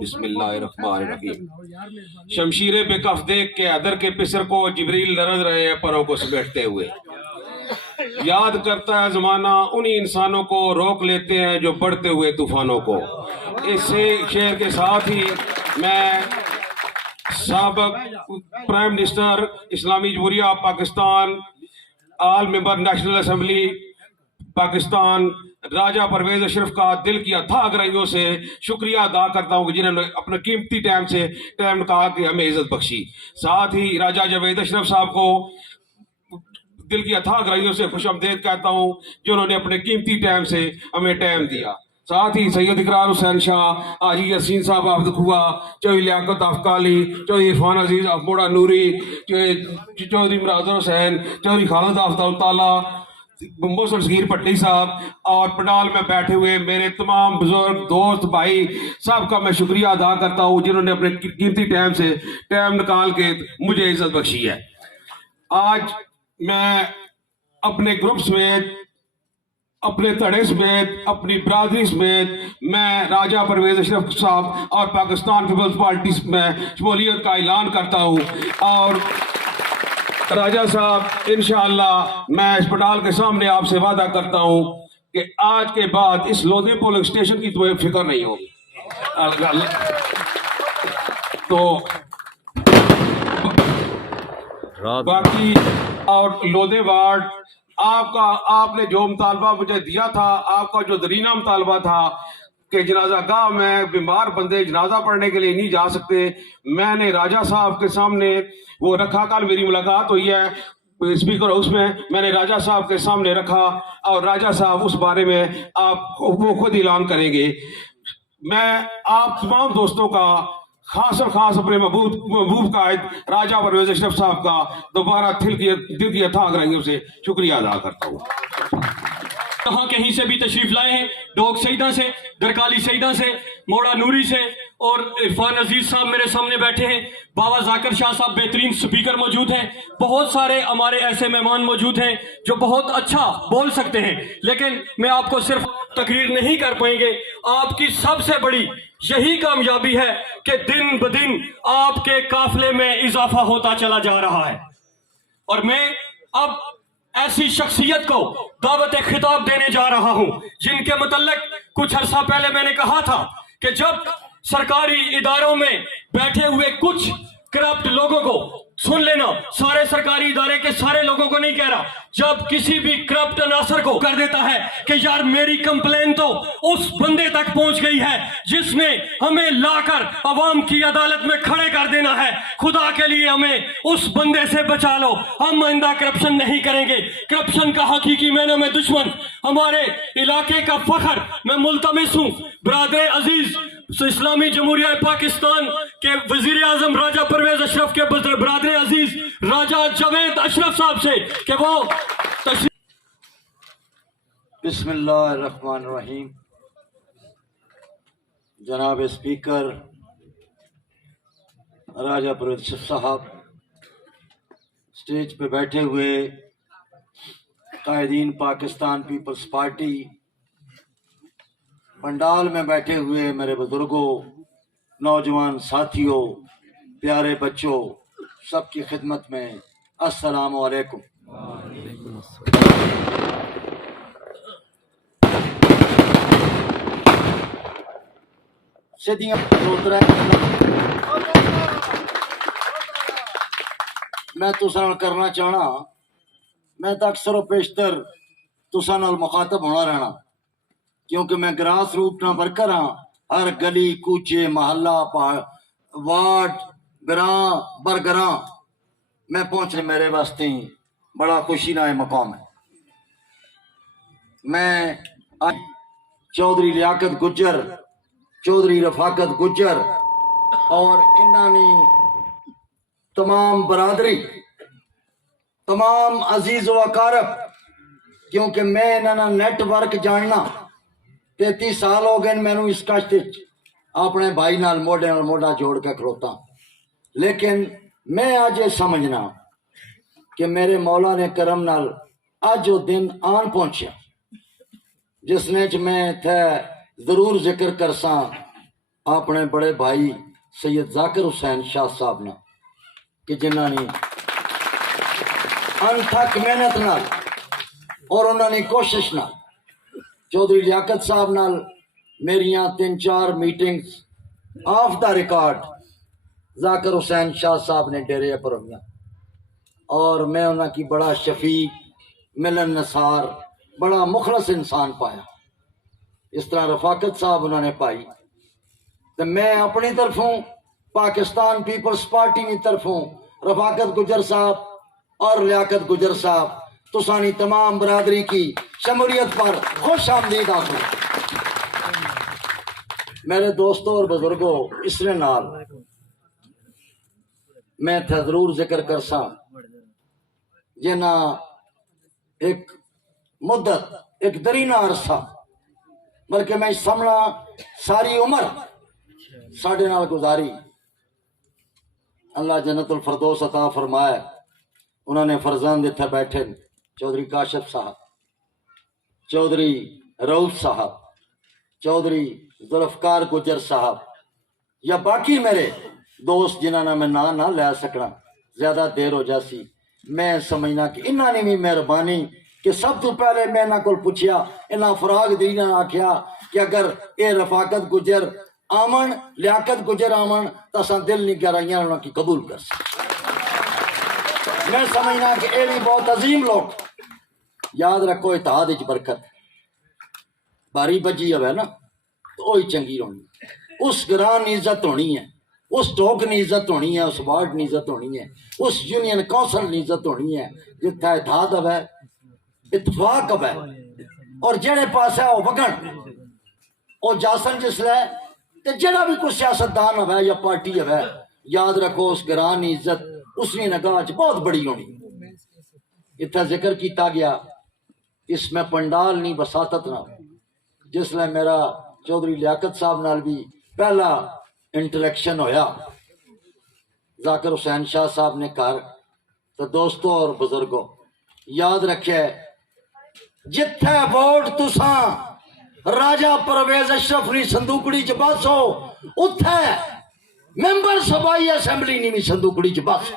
بسم اللہ الرحمن الرحیم۔ شمشیرے پہ کف دیکھ کے ادر کے پسر کو جبریل لرز رہے ہیں پروں کو سمیٹتے ہوئے، یاد کرتا ہے زمانہ انہی انسانوں کو، روک لیتے ہیں جو بڑھتے ہوئے طوفانوں کو۔ اس شعر کے ساتھ ہی میں سابق پرائم منسٹر اسلامی جمہوریہ پاکستان، آل ممبر نیشنل اسمبلی پاکستان راجہ پرویز اشرف کا دل کی اتھاہ گہرائیوں سے شکریہ ادا کرتا ہوں کہ جنہوں نے اپنے قیمتی ٹائم نکال کے ہمیں عزت بخشی۔ ساتھ ہی راجہ جاوید اشرف صاحب کو دل کی اتھاہ گہرائیوں سے خوش آمدید کہتا ہوں جنہوں نے اپنے قیمتی ٹائم سے ہمیں ٹائم دیا۔ ساتھ ہی سید اقرار حسین شاہ، حاجی یاسین صاحب آفد کھوا، چوہدری لیاقت افقالی، چوہدری عرفان عزیز موڑا نوری، چوہدری مراد حسین، چوہدری خالد دولتالہ، محسن صغیر پٹی صاحب، اور پنڈال میں بیٹھے ہوئے میرے تمام بزرگ دوست بھائی سب کا میں شکریہ ادا کرتا ہوں جنہوں نے اپنے قیمتی ٹائم سے ٹائم نکال کے مجھے عزت بخشی ہے۔ آج میں اپنے گروپ سمیت، اپنے تڑے سمیت، اپنی برادری سمیت میں راجہ پرویز اشرف صاحب اور پاکستان پیپلز پارٹی میں شمولیت کا اعلان کرتا ہوں، اور راجہ صاحب انشاءاللہ میں اس پنڈال کے سامنے آپ سے وعدہ کرتا ہوں کہ آج کے بعد اس لودھے پولنگ اسٹیشن کی تو فکر نہیں ہوگی۔ تو باقی اور لودھے وارڈ آپ نے جو مطالبہ مجھے دیا تھا، آپ کا جو درینہ مطالبہ تھا کہ جنازہ گاہ میں بیمار بندے جنازہ پڑھنے کے لیے نہیں جا سکتے، میں نے راجہ صاحب کے سامنے وہ رکھا۔ کل میری ملاقات ہوئی ہے اسپیکر ہاؤس میں نے راجہ صاحب کے سامنے رکھا، اور راجہ صاحب اس بارے میں وہ خود اعلان کریں گے۔ میں آپ تمام دوستوں کا خاص اور خاص اپنے محبوب قائد راجہ پرویز اشرف صاحب کا دوبارہ دل کی اتھاہ گہرائیوں سے شکریہ ادا کرتا ہوں۔ کہاں کہیں سے بھی تشریف لائے ہیں، ڈوگ سیدہ سے، درکالی سیدہ سے، موڑا نوری سے، اور عرفان عزیز صاحب میرے سامنے بیٹھے ہیں، بابا ذاکر شاہ صاحب بہترین اسپیکر موجود ہیں، بہت سارے ہمارے ایسے مہمان موجود ہیں جو بہت اچھا بول سکتے ہیں، لیکن میں آپ کو صرف تقریر نہیں کر پائیں گے۔ آپ کی سب سے بڑی یہی کامیابی ہے کہ دن بدن آپ کے قافلے میں اضافہ ہوتا چلا جا رہا ہے، اور میں اب ایسی شخصیت کو دعوت خطاب دینے جا رہا ہوں جن کے متعلق کچھ عرصہ پہلے میں نے کہا تھا کہ جب سرکاری اداروں میں بیٹھے ہوئے کچھ کرپٹ لوگوں کو سن لینا، سارے سرکاری ادارے کے سارے لوگوں کو نہیں کہہ رہا، جب کسی بھی کرپٹ عناصر کو کر دیتا ہے کہ یار میری کمپلین تو اس بندے تک پہنچ گئی ہے جس نے ہمیں لا کر عوام کی عدالت میں کھڑے کر دینا ہے، خدا کے لیے ہمیں اس بندے سے بچا لو، ہم آئندہ کرپشن نہیں کریں گے۔ کرپشن کا حقیقی معنی میں دشمن، ہمارے علاقے کا فخر، میں ملتمس ہوں برادر عزیز اسلامی جمہوریہ پاکستان کے وزیر اعظم راجہ پرویز اشرف کے برادر عزیز راجہ جاوید اشرف صاحب سے کہ وہ بسم اللہ الرحمن الرحیم۔ جناب اسپیکر راجہ پرویز اشرف صاحب، اسٹیج پہ بیٹھے ہوئے قائدین پاکستان پیپلز پارٹی، پنڈال میں بیٹھے ہوئے میرے بزرگوں، نوجوان ساتھیوں، پیارے بچوں، سب کی خدمت میں السلام علیکم۔ سیدیاں میں تساں نال کرنا چاہنا، میں تو اکثر و بیشتر تساں نال مخاطب ہونا رہنا، کیونکہ میں گراس روٹ نہ ورکر ہاں، ہر گلی کوچے محلہ وارڈ گراں برگراں میں پہنچنے میرے واسطے بڑا خوشی نہ مقام ہے۔ میں چودھری لیاقت گجر، چودھری رفاقت گجر اور انہاں نے تمام برادری، تمام عزیز و اقارب، کیونکہ میں انہاں نیٹ ورک جاننا 33 سال ہو گئے میں اس کشت اپنے بھائی نال موڈے نال موڈا جوڑ کے کھلوتا، لیکن میں آج یہ سمجھنا کہ میرے مولا نے کرم نال آج وہ دن آن پہنچیا جس نے میں تھے ضرور ذکر کرساں اپنے بڑے بھائی سید ذاکر حسین شاہ صاحب نے کہ جنہاں نے انتھک محنت نال اور انہوں نے کوشش نال چودھری لیاقت صاحب نال میریاں 3-4 میٹنگز آف دا ریکارڈ ذاکر حسین شاہ صاحب نے ڈیرے پر ہوئیاں، اور میں انہاں کی بڑا شفیق، ملن نثار، بڑا مخلص انسان پایا۔ اس طرح رفاقت صاحب انہوں نے پائی، تو میں اپنی طرفوں پاکستان پیپلز پارٹی کی طرفوں رفاقت گجر صاحب اور لیاقت گجر صاحب تسانی تمام برادری کی شمولیت پر خوش آمدید آخر۔ میرے دوستوں اور بزرگوں، اس نے نال میں تھا ضرور ذکر کرسا جنا ایک مدت، ایک درینہ عرصہ، بلکہ میں سمنا ساری عمر ساڑھے نال گزاری، اللہ جنت الفردوس عطا فرمائے۔ انہوں نے فرزند اتھا بیٹھے چودھری کاشف صاحب، چودھری رؤف صاحب، چودھری ذوالفقار گجر صاحب، یا باقی میرے دوست جنہوں نے میں نہ لے سکنا، زیادہ دیر ہو جاسی۔ میں سمجھنا کہ انہوں نے بھی مہربانی کہ سب تو پہلے میں انہوں کو پوچھیا، انہوں فراغ دینا آکھیا کہ اگر اے رفاقت گجر آمن، لیاقت گجر آمن تو اساں دل نہیں گرائیاں انہوں کی قبول کر سکتے۔ میں سمجھنا کہ اے بھی بہت عظیم لوگ، یاد رکھو اتحاد وچ برکت، باری بجی ہے نا تو وہی چنگی ہونی، اس گران عزت ہونی ہے، اس ٹوک نے عزت ہونی ہے، اس وارڈ نے عزت ہونی ہے، اس یونین کونسل نے عزت ہونی ہے، جتھا اتحاد ہے اتفاق ہے، اور جڑے پاس ہے وہ وگن وہ جاسن جس لے تے جڑا بھی کوئی سیاستدان ہے یا پارٹی ہے، یاد رکھو اس گران عزت اس نے نگاہ بہت بڑی ہونی۔ اتنا ذکر کیتا گیا اس میں پنڈال نہیں بساطت نہ جس لئے میرا چودھری لیاقت صاحب نال بھی پہلا انٹریکشن ہویا ذاکر حسین شاہ صاحب نے کہا تو دوستوں اور بزرگوں یاد رکھے جتھے ووٹ تساں راجہ پرویز اشرف نی صندوقڑی چ باسو اتھے ممبر صوبائی اسمبلی نی بھی صندوقڑی چ باسو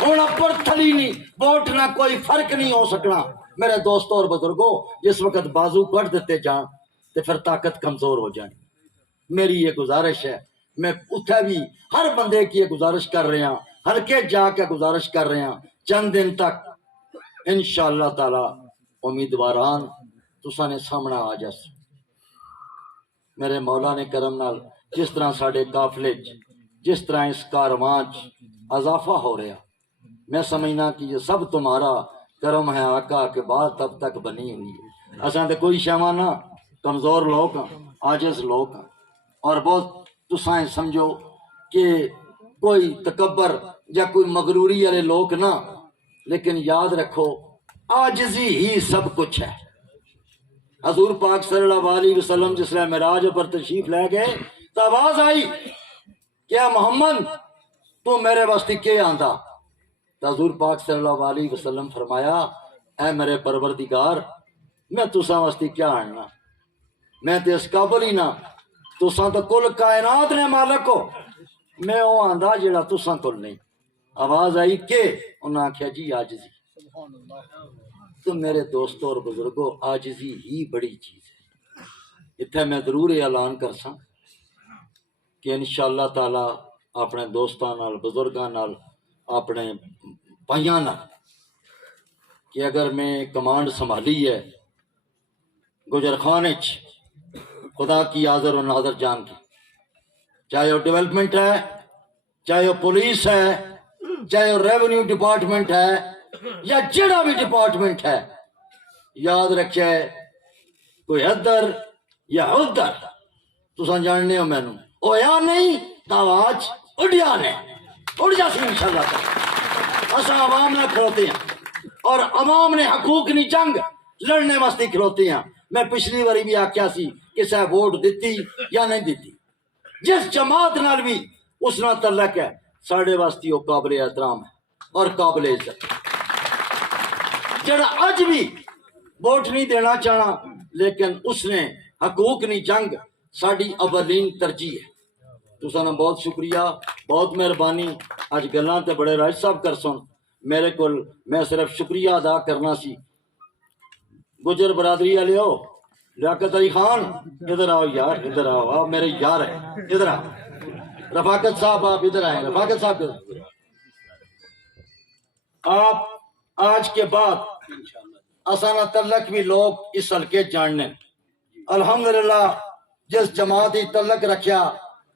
ہوں اپر تھلی نہیں ووٹ نہ کوئی فرق نہیں ہو سکنا میرے دوستوں اور بزرگوں جس وقت بازو کٹ دیتے جان تو پھر طاقت کمزور ہو جانی میری یہ گزارش ہے میں اتھے بھی ہر بندے کی یہ گزارش کر رہے ہیں ہلکے جا کے گزارش کر رہے ہیں چند دن تک انشاءاللہ تعالی امیدواران تساں نے سامنا آ جاس میرے مولا نے کرم نال جس طرح ساڑے قافلے جس طرح اس کارواں اضافہ ہو رہا میں سمجھنا کہ یہ سب تمہارا کرم ہے آقا کے بعد تب تک بنی ہوئی ہے اساں تے کوئی شامہ نہ کمزور لوگ ہیں عاجز لوگ ہیں اور بہت تسائیں سمجھو کہ کوئی تکبر یا کوئی مغروری والے لوگ نہ لیکن یاد رکھو عاجزی ہی سب کچھ ہے حضور پاک صلی اللہ علیہ وسلم جس لئے معراج پر تشریف لے گئے تو آواز آئی کیا محمد تو میرے واسطے کیا آندا تو حضور پاک صلی اللہ علیہ وسلم فرمایا اے میرے پروردگار میں تساں واسطے کیا آنا میں تے اس قابل ہی نہ تساں تو کل کائنات نے مالک ہو میں وہ آندا جڑا تساں کل نہیں آواز آئی کہ انہاں آکھیا جی عاجزی تو میرے دوستوں اور بزرگوں عاجزی ہی بڑی چیز ہے اتھے میں ضرور اعلان کر ساں کہ انشاءاللہ تعالی اپنے دوستاں نال بزرگاں نال اپنے بھائیاں نال کہ اگر میں کمانڈ سنبھالی ہے گجر خانے خدا کی حاضر و ناظر جان کی چاہے وہ ڈیولپمنٹ ہے چاہے وہ پولیس ہے چاہے وہ ریونیو ڈپارٹمنٹ ہے یا جڑا بھی ڈپارٹمنٹ ہے یاد رکھے کوئی حدر یا حدر تساں جاننے ہو مینوں او یا نہیں تو آواز اڈیا نے اڑ جا سی انشاءاللہ تعالی اساں عوام نہ کھلوتے ہیں اور عوام نے حقوق نی جنگ لڑنے واسطے کھلوتے ہیں میں پچھلی باری بھی آکھیا سی کہ سا ووٹ دیتی یا نہیں دیتی جس جماعت نال بھی اس نال تعلق ہے ساڑھے واسطے وہ قابل احترام ہے اور قابل عزت جڑا اج بھی ووٹ نہیں دینا چاہنا لیکن اس نے حقوق نی جنگ ساڑی اولین ترجیح ہے تساں بہت شکریہ بہت مہربانی اج گلاں تے بڑے راج صاحب کر سن میرے کول میں صرف شکریہ ادا کرنا سی گجر برادری والے ہو لیاقت علی خان ادھر آؤ یار ادھر آؤ آپ میرے یار ہیں ادھر آؤ رفاقت صاحب آپ ادھر آئیں رفاقت صاحب آپ آج کے بعد اسانہ تعلق بھی لوگ اس حلقے جاننے الحمدللہ جس جماعت ہی تعلق رکھیا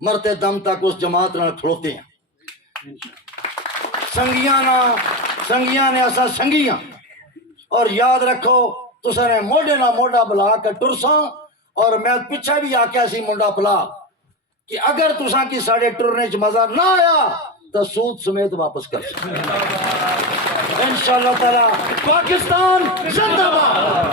مرتے دم تک اس جماعت نال کھڑوتے ہیں سنگیاں نے اسا سنگیاں اور یاد رکھو تساں نے موڈے نہ موڈا بلا کے ٹرساں اور میں پیچھے بھی آکیا سی منڈا پلا کہ اگر تساں کی ساڑے ٹرنے چ مزہ نہ آیا تو سود سمیت واپس کر سکتے انشاءاللہ تعالی پاکستان زندہ باد